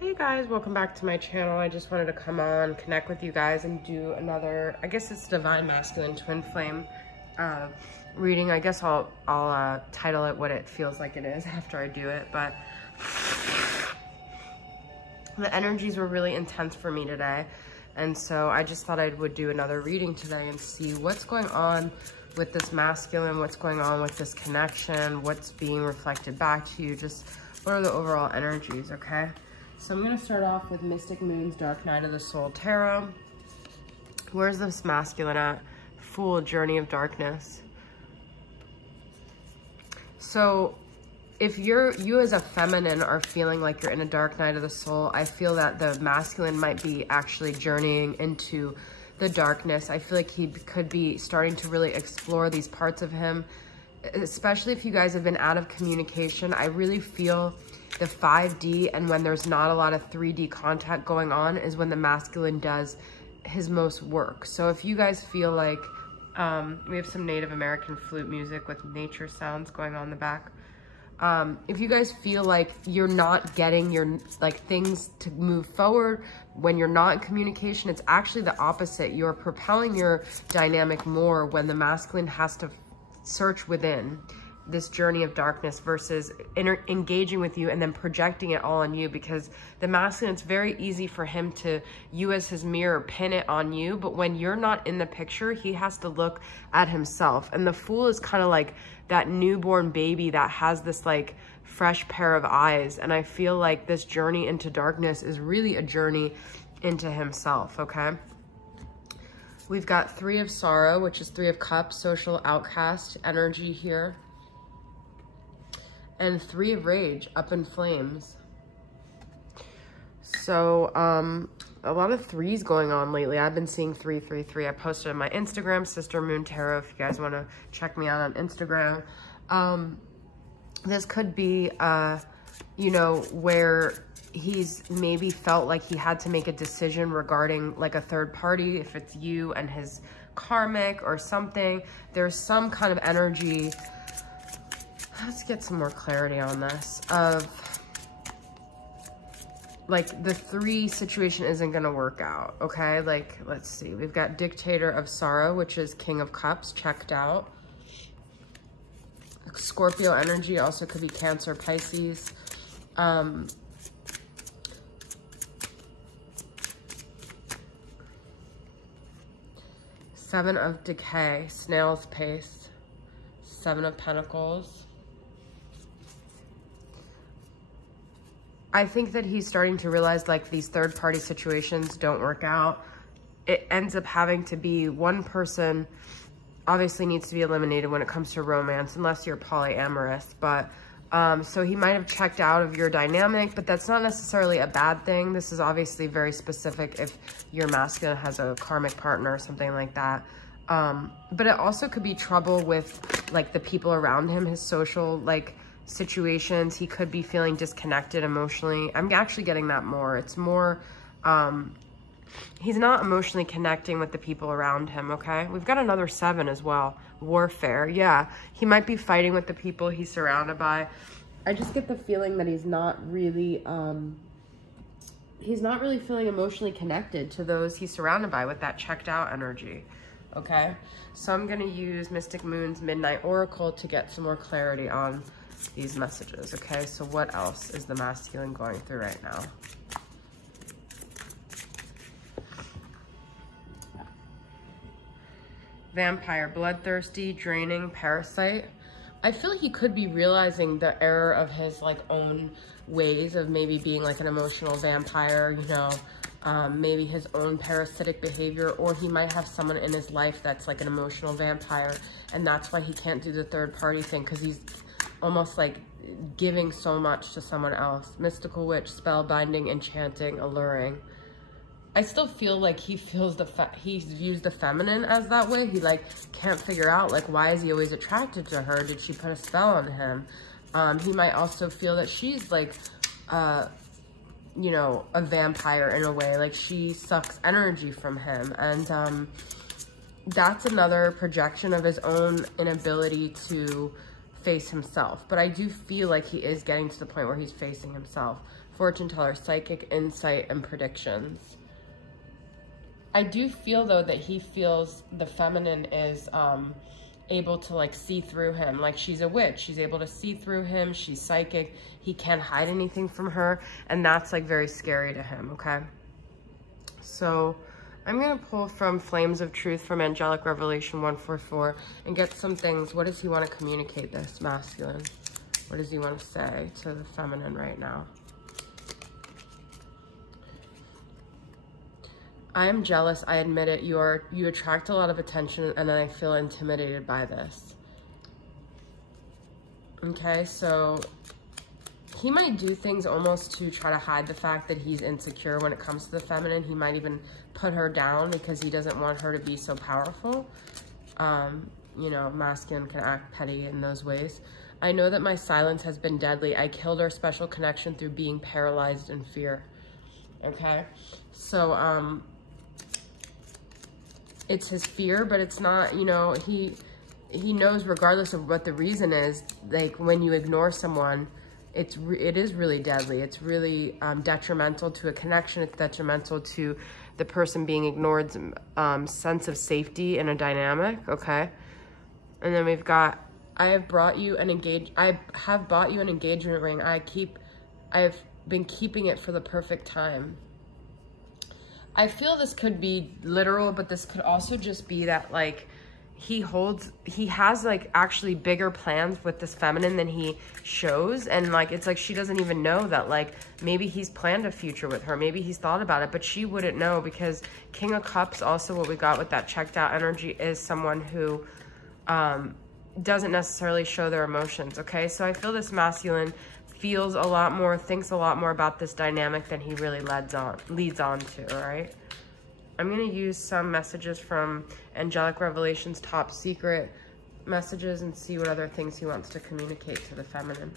Hey guys, welcome back to my channel. I just wanted to come on, connect with you guys and do another, I guess it's Divine Masculine Twin Flame reading. I guess I'll title it what it feels like it is after I do it, but the energies were really intense for me today. And so I just thought I would do another reading today and see what's going on with this masculine, what's going on with this connection, what's being reflected back to you, just what are the overall energies, okay? So I'm going to start off with Mystic Moon's Dark Night of the Soul Tarot. Where's this masculine at? Fool, Journey of Darkness. So if you as a feminine are feeling like you're in a dark night of the soul, I feel that the masculine might be actually journeying into the darkness. I feel like he could be starting to really explore these parts of him, especially if you guys have been out of communication. I really feel the 5D, and when there's not a lot of 3D contact going on, is when the masculine does his most work. So if you guys feel like, we have some Native American flute music with nature sounds going on in the back. If you guys feel like you're not getting your, things to move forward when you're not in communication, it's actually the opposite. You're propelling your dynamic more when the masculine has to search within this journey of darkness versus engaging with you and then projecting it all on you, because the masculine, it's very easy for him to, you as his mirror, pin it on you. But when you're not in the picture, he has to look at himself. And the Fool is kind of like that newborn baby that has this like fresh pair of eyes. And I feel like this journey into darkness is really a journey into himself, okay? We've got Three of Sorrow, which is Three of Cups, social outcast energy here. And Three of Rage, Up in Flames. So, a lot of threes going on lately. I've been seeing 333. I posted on my Instagram, Sister Moon Tarot, if you guys want to check me out on Instagram. This could be, you know, where he's maybe felt like he had to make a decision regarding like a third party, if it's you and his karmic or something. There's some kind of energy. Let's get some more clarity on this, of like the 3 situation isn't going to work out, okay? Like, let's see. We've got Dictator of Sorrow, which is King of Cups, checked out. Scorpio energy also could be Cancer, Pisces. Seven of Decay, Snail's Pace. Seven of Pentacles. I think that he's starting to realize like these third party situations don't work out. It ends up having to be one person obviously needs to be eliminated when it comes to romance, unless you're polyamorous. But so he might have checked out of your dynamic, but that's not necessarily a bad thing. This is obviously very specific if your masculine has a karmic partner or something like that. But it also could be trouble with like the people around him, his social like situations. He could be feeling disconnected emotionally. I'm actually getting that more. It's more, he's not emotionally connecting with the people around him, okay? We've got another 7 as well. Warfare, yeah. He might be fighting with the people he's surrounded by. I just get the feeling that he's not really feeling emotionally connected to those he's surrounded by with that checked out energy, okay? So I'm gonna use Mystic Moon's Midnight Oracle to get some more clarity on these messages, okay? So what else is the masculine going through right now? Vampire, bloodthirsty, draining, parasite. I feel like he could be realizing the error of his like own ways of maybe being like an emotional vampire, you know, maybe his own parasitic behavior, or he might have someone in his life that's like an emotional vampire, and that's why he can't do the third party thing, because he's almost like giving so much to someone else. Mystical witch, spellbinding, enchanting, alluring. I still feel like he feels he's used the feminine as that way. He like can't figure out like, why is he always attracted to her? Did she put a spell on him? He might also feel that she's like, you know, a vampire in a way, like she sucks energy from him. And that's another projection of his own inability to face himself. But I do feel like he is getting to the point where he's facing himself. fortune teller, psychic, insight, and predictions. I do feel though that he feels the feminine is able to like see through him. Like she's a witch, she's able to see through him, she's psychic, he can't hide anything from her, and that's like very scary to him, okay? So I'm gonna pull from Flames of Truth from Angelic Revelation 144 and get some things. What does he want to communicate, this masculine? What does he want to say to the feminine right now? I am jealous, I admit it. You attract a lot of attention and I feel intimidated by this. Okay, so he might do things almost to try to hide the fact that he's insecure when it comes to the feminine. He might even put her down because he doesn't want her to be so powerful. You know, masculine can act petty in those ways. I know that my silence has been deadly. I killed our special connection through being paralyzed in fear. Okay, so it's his fear, but it's not, you know, he knows regardless of what the reason is, like when you ignore someone, it is really deadly. It's really detrimental to a connection. It's detrimental to the person being ignored's sense of safety in a dynamic, okay? And then we've got, I have bought you an engagement ring. I've been keeping it for the perfect time. I feel this could be literal, but this could also just be that like he has like actually bigger plans with this feminine than he shows. And like, it's like she doesn't even know that like maybe he's planned a future with her. Maybe he's thought about it, but she wouldn't know because King of Cups, also what we got with that checked out energy, is someone who doesn't necessarily show their emotions. Okay, so I feel this masculine feels a lot more, thinks a lot more about this dynamic than he really leads on to, all right? I'm gonna use some messages from Angelic Revelations Top Secret messages and see what other things he wants to communicate to the feminine.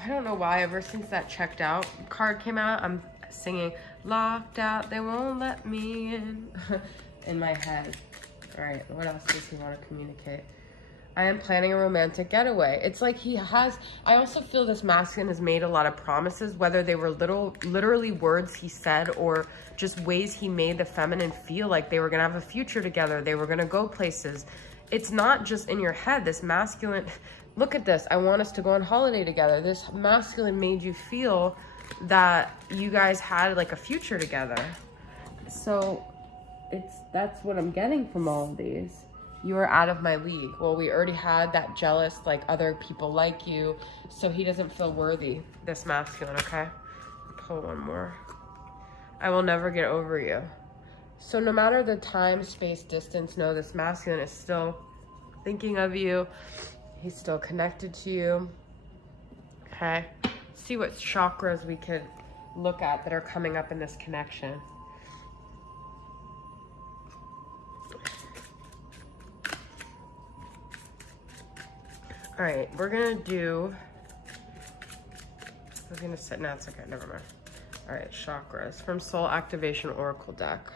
I don't know why, ever since that checked out card came out, I'm singing, locked out, they won't let me in my head. All right, what else does he want to communicate? I am planning a romantic getaway. It's like he has, I also feel this masculine has made a lot of promises, whether they were literally words he said or just ways he made the feminine feel like they were gonna have a future together, they were gonna go places. It's not just in your head. This masculine, look at this, I want us to go on holiday together. This masculine made you feel that you guys had like a future together. So that's what I'm getting from all of these. You are out of my league. Well, we already had that jealous, like other people like you, so he doesn't feel worthy, this masculine, okay? Pull one more. I will never get over you. So no matter the time, space, distance, no, this masculine is still thinking of you. He's still connected to you, okay? See what chakras we could look at that are coming up in this connection. All right, we're gonna do, I was gonna sit, no, it's okay, never mind. All right, chakras from Soul Activation Oracle deck.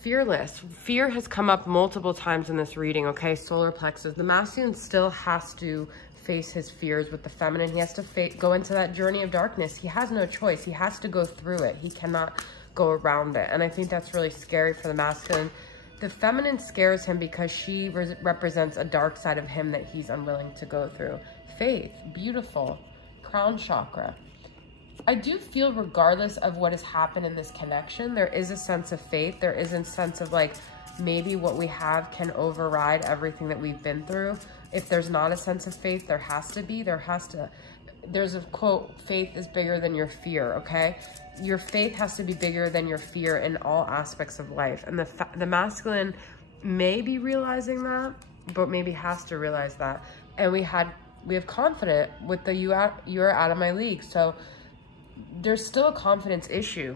Fearless. Fear has come up multiple times in this reading, okay? Solar plexus. The masculine still has to face his fears with the feminine. He has to go into that journey of darkness. He has no choice. He has to go through it. He cannot go around it. And I think that's really scary for the masculine. The feminine scares him because she represents a dark side of him that he's unwilling to go through. Faith, beautiful, crown chakra. I do feel regardless of what has happened in this connection, there is a sense of faith. There is a sense of like, maybe what we have can override everything that we've been through. If there's not a sense of faith, there has to be, there's a quote, faith is bigger than your fear, okay? Your faith has to be bigger than your fear in all aspects of life. And the masculine may be realizing that, but maybe has to realize that. And we have confidence with the you're out of my league. So there's still a confidence issue.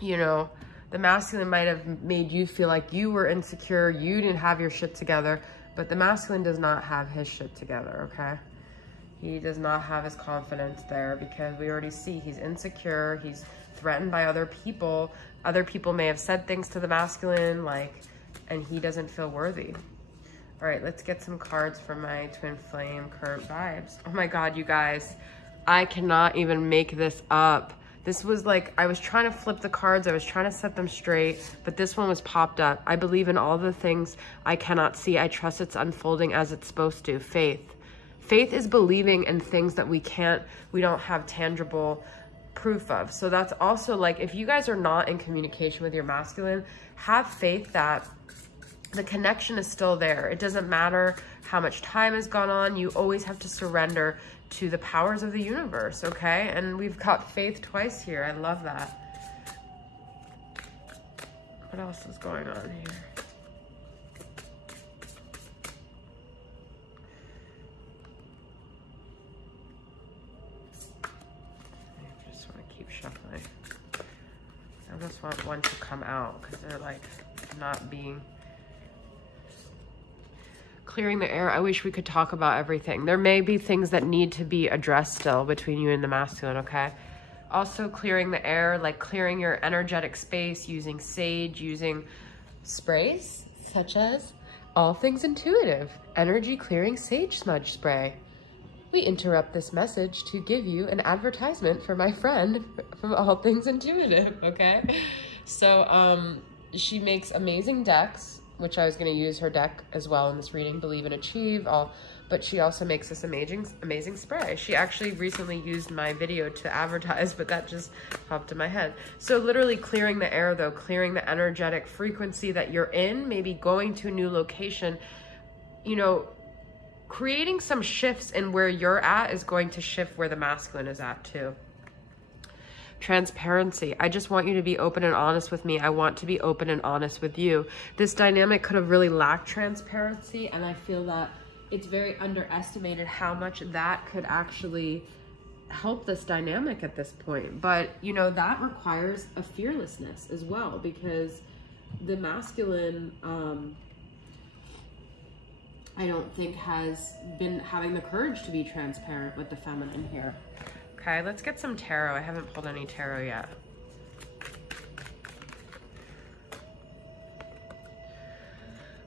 You know, the masculine might have made you feel like you were insecure, you didn't have your shit together, but the masculine does not have his shit together, okay? He does not have his confidence there because we already see he's insecure. He's threatened by other people. Other people may have said things to the masculine, like, and he doesn't feel worthy. All right, let's get some cards for my twin flame current vibes. Oh my God, you guys, I cannot even make this up. This was like, I was trying to flip the cards. I was trying to set them straight, but this one was popped up. I believe in all the things I cannot see. I trust it's unfolding as it's supposed to. Faith. Faith is believing in things that we don't have tangible proof of. So that's also like, if you guys are not in communication with your masculine, have faith that the connection is still there. It doesn't matter how much time has gone on. You always have to surrender to the powers of the universe, okay? And we've got faith twice here. I love that. What else is going on here? I just want to keep shuffling. I just want one to come out because they're like not being... Clearing the air. I wish we could talk about everything. There may be things that need to be addressed still between you and the masculine, okay? Also clearing the air, like clearing your energetic space, using sage, using sprays, such as All Things Intuitive, Energy Clearing Sage Smudge Spray. We interrupt this message to give you an advertisement for my friend from All Things Intuitive, okay? So, she makes amazing decks, which I was going to use her deck as well in this reading, Believe and Achieve, but she also makes this amazing spray. She actually recently used my video to advertise, but that just popped in my head. So literally clearing the air though, clearing the energetic frequency that you're in, maybe going to a new location, you know, creating some shifts in where you're at is going to shift where the masculine is at too. Transparency. I just want you to be open and honest with me. I want to be open and honest with you. This dynamic could have really lacked transparency, and I feel that it's very underestimated how much that could actually help this dynamic at this point. But, you know, that requires a fearlessness as well, because the masculine, I don't think has been having the courage to be transparent with the feminine here. Okay, let's get some tarot. I haven't pulled any tarot yet.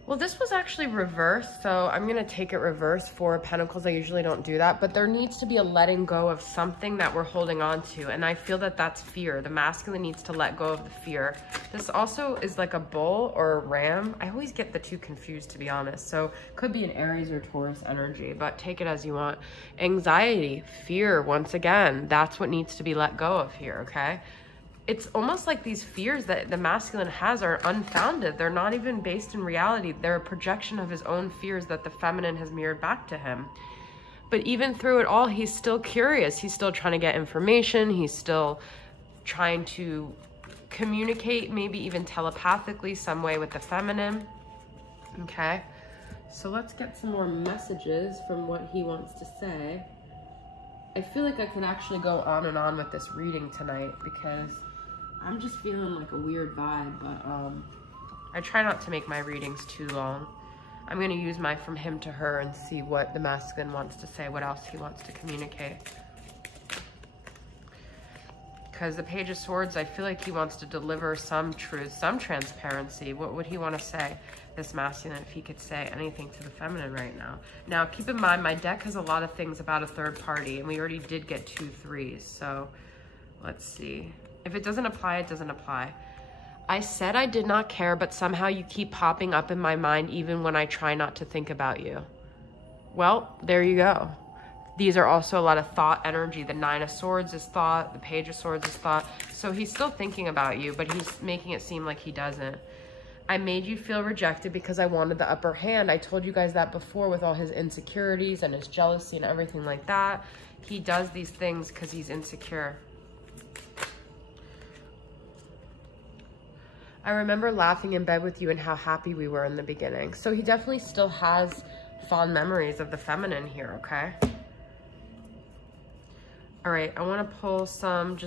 Well, this was actually reversed, so I'm going to take it reverse. Four of Pentacles. I usually don't do that, but there needs to be a letting go of something that we're holding on to, and I feel that that's fear. The masculine needs to let go of the fear. This also is like a bull or a ram. I always get the two confused, to be honest, so could be an Aries or Taurus energy, but take it as you want. Anxiety, fear, once again, that's what needs to be let go of here, okay? It's almost like these fears that the masculine has are unfounded. They're not even based in reality. They're a projection of his own fears that the feminine has mirrored back to him. But even through it all, he's still curious. He's still trying to get information. He's still trying to communicate, maybe even telepathically, some way with the feminine. Okay, so let's get some more messages from what he wants to say. I feel like I could actually go on and on with this reading tonight because I'm just feeling like a weird vibe, but I try not to make my readings too long. I'm going to use my from him to her and see what the masculine wants to say, what else he wants to communicate. Because the Page of Swords, I feel like he wants to deliver some truth, some transparency. What would he want to say, this masculine, if he could say anything to the feminine right now? Now, keep in mind, my deck has a lot of things about a third party, and we already did get 2 3s. So let's see. If it doesn't apply, it doesn't apply. I said I did not care, but somehow you keep popping up in my mind even when I try not to think about you. Well, there you go. These are also a lot of thought energy. The 9 of Swords is thought. The Page of Swords is thought. So he's still thinking about you, but he's making it seem like he doesn't. I made you feel rejected because I wanted the upper hand. I told you guys that before with all his insecurities and his jealousy and everything like that. He does these things because he's insecure. I remember laughing in bed with you and how happy we were in the beginning. So he definitely still has fond memories of the feminine here, okay? All right, I want to pull some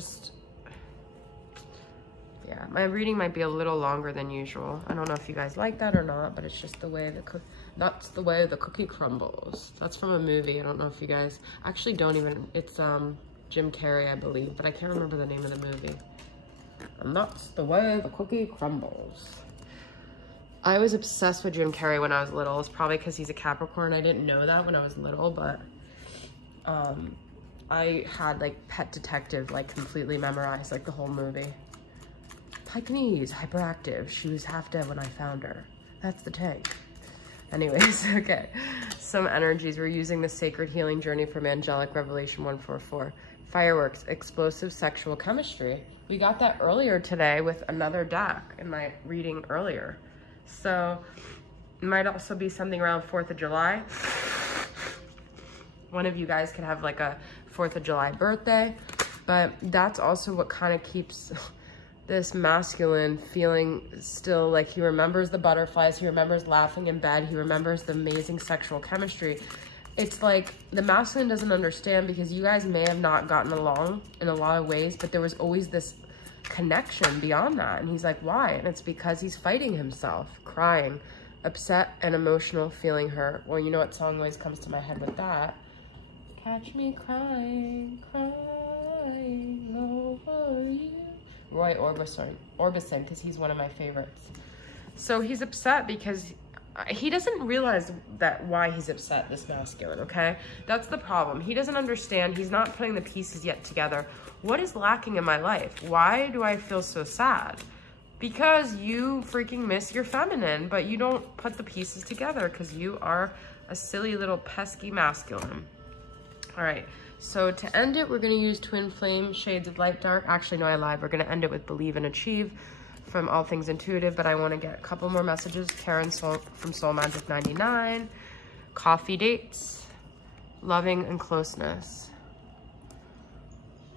yeah, my reading might be a little longer than usual. I don't know if you guys like that or not, but it's just the way that's the way the cookie crumbles. That's from a movie. I don't know if you guys actually don't even, it's Jim Carrey, I believe, but I can't remember the name of the movie. And that's the way the cookie crumbles. I was obsessed with Jim Carrey when I was little. It's probably because he's a Capricorn. I didn't know that when I was little, but I had like Pet Detective like completely memorized, like the whole movie. Pekingese, hyperactive. She was half dead when I found her. That's the tank. Anyways, okay. Some energies. We're using the Sacred Healing Journey from Angelic Revelation 144. Fireworks, explosive sexual chemistry. We got that earlier today with another deck in my reading earlier. So it might also be something around 4th of July. One of you guys could have like a 4th of July birthday, but that's also what kind of keeps this masculine feeling still like he remembers the butterflies, he remembers laughing in bed, he remembers the amazing sexual chemistry. It's like the masculine doesn't understand because you guys may have not gotten along in a lot of ways, but there was always this connection beyond that. And he's like, why? And it's because he's fighting himself, crying, upset and emotional, feeling hurt. Well, you know what song always comes to my head with that? Catch me crying, crying over you. Roy Orbison, because he's one of my favorites. So he's upset because he doesn't realize why he's upset, this masculine, okay? That's the problem. He doesn't understand. He's not putting the pieces yet together. What is lacking in my life? Why do I feel so sad? Because you freaking miss your feminine, but you don't put the pieces together because you are a silly little pesky masculine. All right, so to end it, we're gonna use Twin Flame, Shades of Light Dark. Actually, no, I lied. We're gonna end it with Believe and Achieve from All Things Intuitive, but I wanna get a couple more messages. Karen from Soul Magic 99, coffee dates, loving and closeness.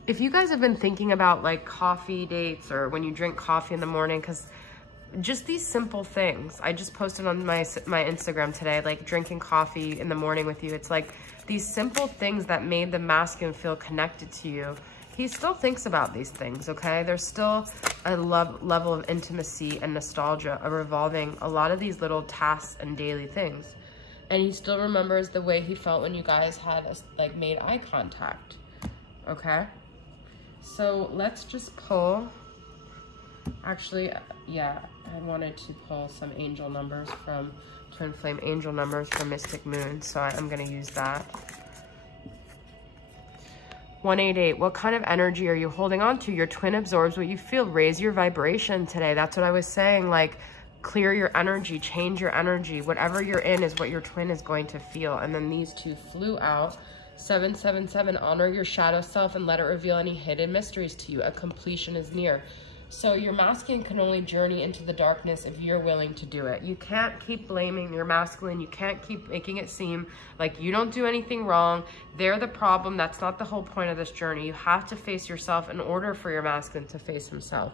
If you guys have been thinking about like coffee dates or when you drink coffee in the morning, because just these simple things, I just posted on my Instagram today, like drinking coffee in the morning with you. It's like these simple things that made the masculine feel connected to you. He still thinks about these things, okay? There's still a level of intimacy and nostalgia revolving a lot of these little tasks and daily things. And he still remembers the way he felt when you guys had like made eye contact, okay? So let's just pull. Actually, yeah, I wanted to pull some angel numbers from Twin Flame, angel numbers from Mystic Moon, so I'm gonna use that. 188, what kind of energy are you holding on to? Your twin absorbs what you feel. Raise your vibration today. That's what I was saying, like clear your energy, change your energy. Whatever you're in is what your twin is going to feel. And then these two flew out. 777, honor your shadow self and let it reveal any hidden mysteries to you. A completion is near. So your masculine can only journey into the darkness if you're willing to do it. You can't keep blaming your masculine. You can't keep making it seem like you don't do anything wrong. They're the problem. That's not the whole point of this journey. You have to face yourself in order for your masculine to face himself.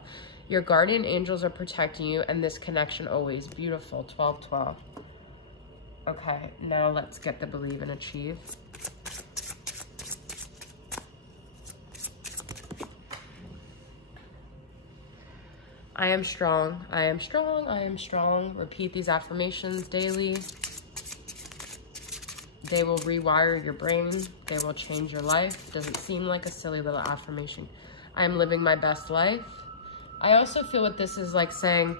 Your guardian angels are protecting you and this connection always. Beautiful, 1212. Okay, now let's get the Believe and Achieve. I am strong, I am strong, I am strong. Repeat these affirmations daily. They will rewire your brain. They will change your life. Doesn't seem like a silly little affirmation. I am living my best life. I also feel what this is like saying,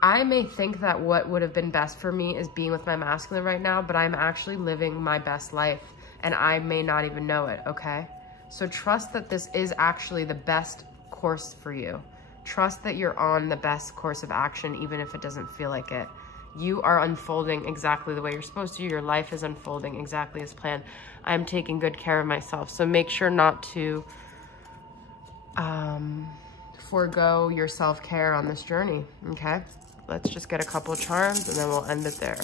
I may think that what would have been best for me is being with my masculine right now, but I'm actually living my best life and I may not even know it, okay? So trust that this is actually the best course for you. Trust that you're on the best course of action, even if it doesn't feel like it. You are unfolding exactly the way you're supposed to. Your life is unfolding exactly as planned. I'm taking good care of myself. So make sure not to forego your self-care on this journey, okay? Let's just get a couple of charms and then we'll end it there.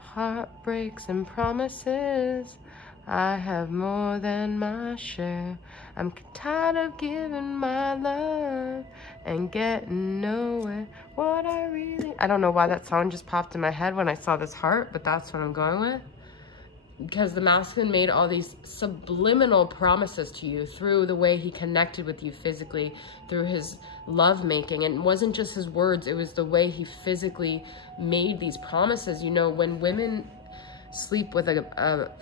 Heartbreaks and promises, I have more than my share. I'm tired of giving my love and getting nowhere. What I don't know why that song just popped in my head when I saw this heart, but that's what I'm going with. Because the masculine made all these subliminal promises to you through the way he connected with you physically, through his love making. And it wasn't just his words, it was the way he physically made these promises. You know, when women sleep with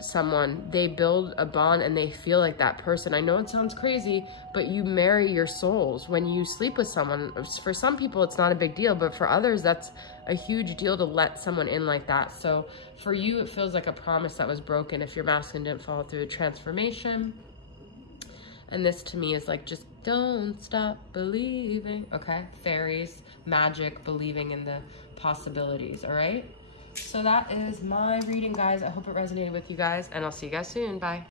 someone, they build a bond and they feel like that person. I know it sounds crazy, but you marry your souls when you sleep with someone. For some people, it's not a big deal, but for others, that's a huge deal to let someone in like that. So for you, it feels like a promise that was broken if your masculine didn't follow through a transformation. And this to me is like, just don't stop believing. Okay, fairies, magic, believing in the possibilities. All right, so that is my reading, guys. I hope it resonated with you guys, and I'll see you guys soon. Bye.